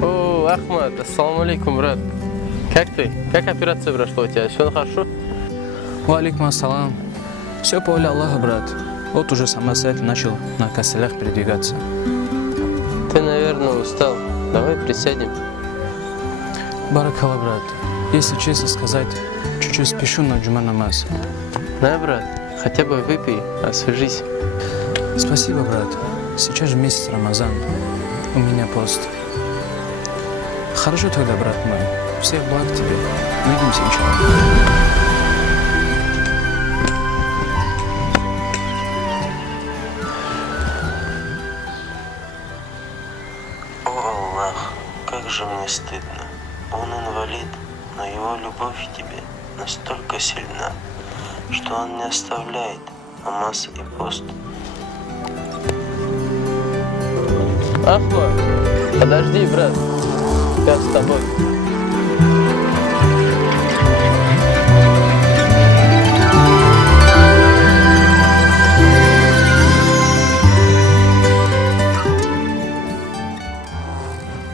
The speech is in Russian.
О, Ахмад, ассаламу алейкум, брат. Как ты? Как операция прошла у тебя? Все хорошо? Валикум ассалам. Все по воле Аллаха, брат. Вот уже самостоятельно начал на костылях передвигаться. Ты, наверное, устал. Давай присядем. Баракалла, брат. Если честно сказать, чуть-чуть спешу на джума намаз. На, брат, хотя бы выпей, освежись. Спасибо, брат. Сейчас же месяц Рамазан. У меня пост. Хорошо тогда, брат мой. Всех благ тебе. Увидимся, иншаллах. О Аллах, как же мне стыдно. Он инвалид, но его любовь к тебе настолько сильна, что он не оставляет намаз и пост. Ахмад, подожди, брат. Я с тобой.